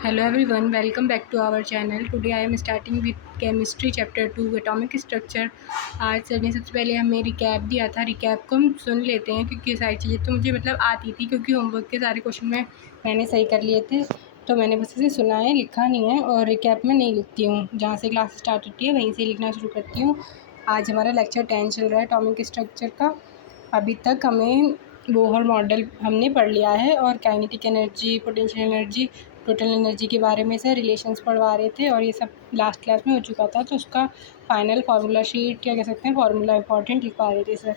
Hello everyone, welcome back to our channel. Today I am starting with chemistry chapter 2 atomic structure। आज sir ने सबसे पहले हमें recap दिया था। रिकैप को हम सुन लेते हैं क्योंकि सारी चीज़ें तो मुझे आती थी, क्योंकि होमवर्क के सारे क्वेश्चन मैंने सही कर लिए थे, तो मैंने बस इसे सुना है, लिखा नहीं है। और रिकैप में नहीं लिखती हूँ, जहाँ से क्लास स्टार्ट होती है वहीं से लिखना शुरू करती हूँ। आज हमारा लेक्चर 10 चल रहा है एटॉमिक स्ट्रक्चर का। अभी तक हमें बोहर मॉडल हमने पढ़ लिया है और kinetic energy, potential energy, total energy के बारे में से रिलेशंस पढ़वा रहे थे, और ये सब लास्ट क्लास में हो चुका था। तो उसका फाइनल फार्मूला शीट, क्या कह सकते हैं, फार्मूला इंपॉर्टेंट लिखवा रहे थे सर।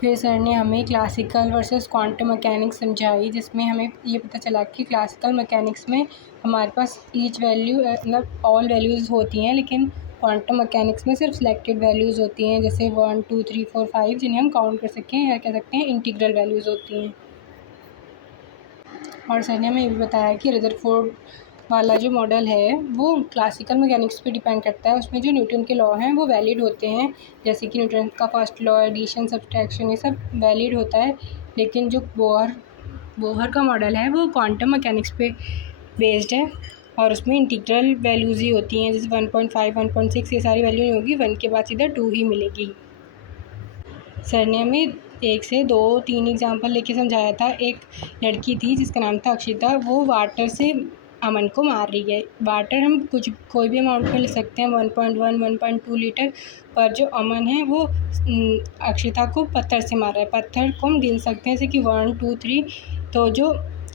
फिर सर ने हमें क्लासिकल वर्सेस क्वांटम मैकेनिक्स समझाई, जिसमें हमें ये पता चला कि क्लासिकल मैकेनिक्स में हमारे पास ईच वैल्यू मतलब ऑल वैल्यूज़ होती हैं, लेकिन क्वांटम मैकेनिक्स में सिर्फ सिलेक्टेड वैल्यूज़ होती हैं, जैसे 1 2 3 4 5, जिन्हें हम काउंट कर सकें या कह सकते हैं इंटीग्रल वैल्यूज़ होती हैं। और सर ने हमें ये भी बताया कि रदरफोर्ड वाला जो मॉडल है वो क्लासिकल मैकेनिक्स पे डिपेंड करता है। उसमें जो न्यूटन के लॉ हैं वो वैलिड होते हैं, जैसे कि न्यूटन का फर्स्ट लॉ, एडिशन, सब्सट्रैक्शन, ये सब वैलिड होता है। लेकिन जो बोहर बोहर का मॉडल है वो क्वांटम मैकेनिक्स पे बेस्ड है, और उसमें इंटीग्रल वैल्यूज़ ही होती हैं, जैसे 1.5 1.6 ये सारी वैल्यू नहीं होगी, 1 के बाद सीधा 2 ही मिलेगी। सर ने हमें 1 से 2 3 एग्ज़ाम्पल लेके समझाया था। एक लड़की थी जिसका नाम था अक्षिता, वो वाटर से अमन को मार रही है। वाटर हम कोई भी अमाउंट में ले सकते हैं, 1.1 1.2 लीटर, पर जो अमन है वो अक्षिता को पत्थर से मार रहा है। पत्थर को हम गिन सकते हैं, जैसे कि 1 2 3। तो जो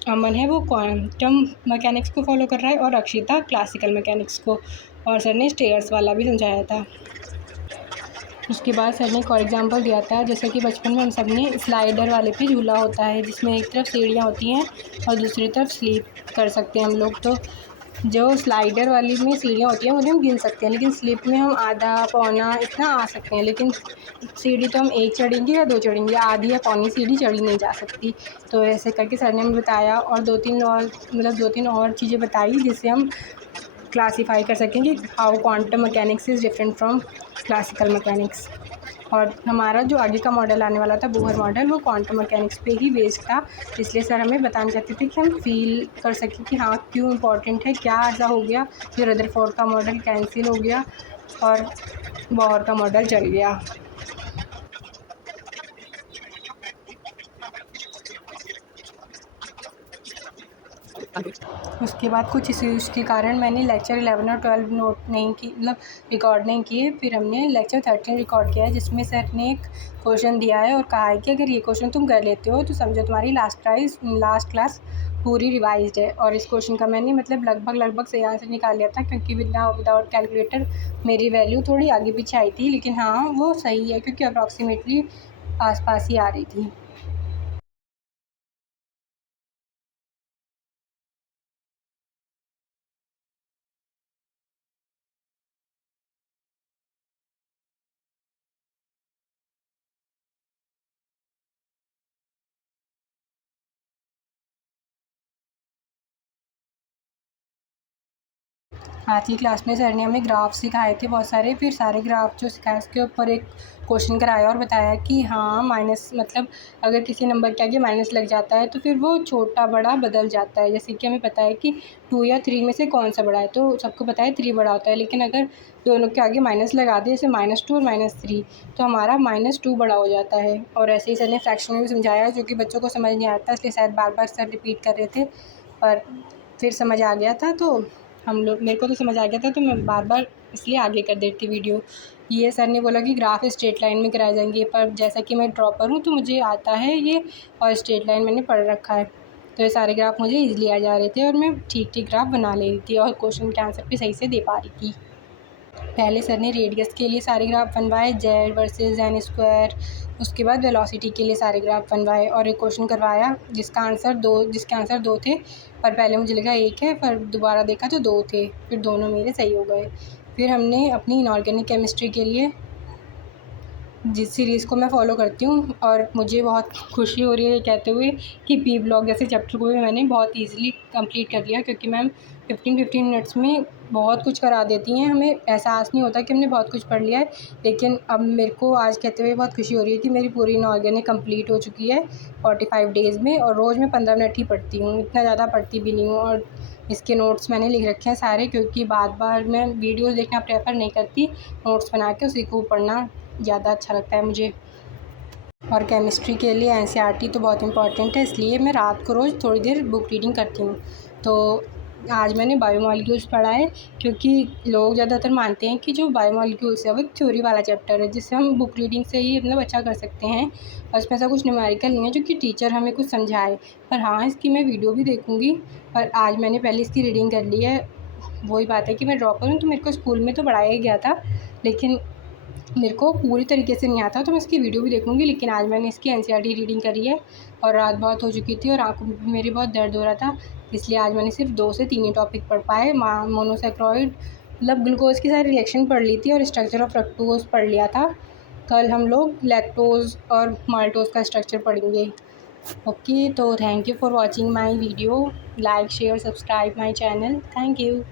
अमन है वो क्वांटम मैकेनिक्स को फॉलो कर रहा है और अक्षिता क्लासिकल मैकेनिक्स को। और सर ने स्टेयर्स वाला भी समझाया था। उसके बाद सर ने एक और एग्ज़ाम्पल दिया था, जैसे कि बचपन में हम सब ने स्लाइडर वाले पे झूला होता है, जिसमें एक तरफ सीढ़ियाँ होती हैं और दूसरी तरफ स्लीप कर सकते हैं हम लोग। तो जो स्लाइडर वाली में सीढ़ियाँ होती हैं उन्हें हम गिन सकते हैं, लेकिन स्लीप में हम आधा पौना इतना आ सकते हैं। लेकिन सीढ़ी तो हम एक चढ़ेंगे या दो चढ़ेंगे, आधी या पौनी सीढ़ी चढ़ी नहीं जा सकती। तो ऐसे करके सर ने हमें बताया, और दो तीन और चीज़ें बताई, जिससे हम क्लासीफाई कर सकें कि how quantum mechanics is different from classical mechanics. और हमारा जो आगे का मॉडल आने वाला था, बोहर मॉडल, वो क्वांटम मैकेनिक्स पे ही बेस्ड था। इसलिए सर हमें बताना चाहते थे कि हम फील कर सकें कि हाँ क्यों इम्पोर्टेंट है, क्या ऐसा हो गया जो रदरफोर्ड का मॉडल कैंसिल हो गया और बोहर का मॉडल चल गया। उसके बाद कुछ इश्यूज़ के कारण मैंने लेक्चर 11 और 12 नोट नहीं की, रिकॉर्ड नहीं किए। फिर हमने लेक्चर 13 रिकॉर्ड किया है, जिसमें सर ने एक क्वेश्चन दिया है और कहा है कि अगर ये क्वेश्चन तुम कर लेते हो तो समझो तुम्हारी लास्ट क्लास पूरी रिवाइज्ड है। और इस क्वेश्चन का मैंने लगभग सही आंसर निकाल लिया था, क्योंकि विदाउट कैलकुलेटर मेरी वैल्यू थोड़ी आगे पीछे आई थी, लेकिन हाँ वो सही है क्योंकि अप्रॉक्सीमेटली आस-पास ही आ रही थी। आज की क्लास में सर ने हमें ग्राफ सिखाए थे बहुत सारे, फिर सारे ग्राफ जो सिखाए उसके ऊपर एक क्वेश्चन कराया और बताया कि हाँ माइनस मतलब अगर किसी नंबर के आगे माइनस लग जाता है तो फिर वो छोटा बड़ा बदल जाता है। जैसे कि हमें पता है कि 2 या 3 में से कौन सा बड़ा है, तो सबको पता है 3 बड़ा होता है, लेकिन अगर दोनों के आगे माइनस लगा दे जैसे -2 और -3 तो हमारा -2 बड़ा हो जाता है। और ऐसे ही सर ने फ्रैक्शन में भी समझाया जो कि बच्चों को समझ नहीं आता, इसलिए शायद बार बार सर रिपीट कर रहे थे, पर फिर समझ आ गया था तो हम लोग मेरे को तो समझ आ गया था तो मैं बार बार इसलिए आगे कर देती थी वीडियो। ये सर ने बोला कि ग्राफ स्ट्रेट लाइन में कराए जाएंगे, पर जैसा कि मैं ड्रॉपर हूँ तो मुझे आता है ये, और स्ट्रेट लाइन मैंने पढ़ रखा है, तो ये सारे ग्राफ मुझे ईज़िली आ जा रहे थे और मैं ठीक ठीक ग्राफ बना ले रही थी और क्वेश्चन के आंसर भी सही से दे पा रही थी। पहले सर ने रेडियस के लिए सारे ग्राफ बनवाए, जेड वर्सेस एन स्क्वायर, उसके बाद वेलोसिटी के लिए सारे ग्राफ बनवाए और एक क्वेश्चन करवाया जिसके आंसर दो थे, पर पहले मुझे लगा एक है, पर दोबारा देखा तो 2 थे, फिर दोनों मेरे सही हो गए। फिर हमने अपनी इनऑर्गेनिक केमिस्ट्री के लिए जिस सीरीज़ को मैं फ़ॉलो करती हूँ और मुझे बहुत खुशी हो रही है ये कहते हुए कि पी ब्लॉक जैसे चैप्टर को भी मैंने बहुत ईज़िली कंप्लीट कर लिया, क्योंकि मैम 15-15 मिनट्स में बहुत कुछ करा देती हैं, हमें एहसास नहीं होता कि हमने बहुत कुछ पढ़ लिया है। लेकिन अब मेरे को आज कहते हुए बहुत खुशी हो रही है कि मेरी पूरी इनऑर्गेनिक कंप्लीट हो चुकी है 45 डेज़ में, और रोज़ मैं 15 मिनट ही पढ़ती हूँ, इतना ज़्यादा पढ़ती भी नहीं हूँ। और इसके नोट्स मैंने लिख रखे हैं सारे, क्योंकि बार मैं वीडियोज़ देखना प्रेफर नहीं करती, नोट्स बना के उसी को पढ़ना ज़्यादा अच्छा लगता है मुझे। और केमिस्ट्री के लिए एनसीईआरटी तो बहुत इम्पॉर्टेंट है, इसलिए मैं रात को रोज़ थोड़ी देर बुक रीडिंग करती हूँ। तो आज मैंने बायोमॉलिक्यूल्स पढ़ा है, क्योंकि लोग ज़्यादातर मानते हैं कि जो बायोमॉलिक्यूल्स है वो एक थ्योरी वाला चैप्टर है जिससे हम बुक रीडिंग से ही मतलब अच्छा कर सकते हैं, और इसमें ऐसा कुछ न्यूमेरिकल नहीं है जो कि टीचर हमें कुछ समझाए। पर हाँ, इसकी मैं वीडियो भी देखूँगी, पर आज मैंने पहले इसकी रीडिंग कर ली है। वही बात है कि मैं ड्रॉपर हूँ, तो मेरे को स्कूल में तो पढ़ाया ही गया था, लेकिन मेरे को पूरी तरीके से नहीं आता, तो मैं इसकी वीडियो भी देखूँगी। लेकिन आज मैंने इसकी एनसीईआरटी रीडिंग करी है और रात बहुत हो चुकी थी और आँखों में भी मेरी बहुत दर्द हो रहा था, इसलिए आज मैंने सिर्फ 2 से 3 ही टॉपिक पढ़ पाए। मोनोसैक्राइड मतलब ग्लूकोज़ की सारी रिएक्शन पढ़ ली थी और स्ट्रक्चर ऑफ फ्रक्टोज़ पढ़ लिया था। कल हम लोग लैक्टोज़ और माल्टोज़ का स्ट्रक्चर पढ़ेंगे। ओके, तो thank you for watching my video, like share subscribe my channel, thank you.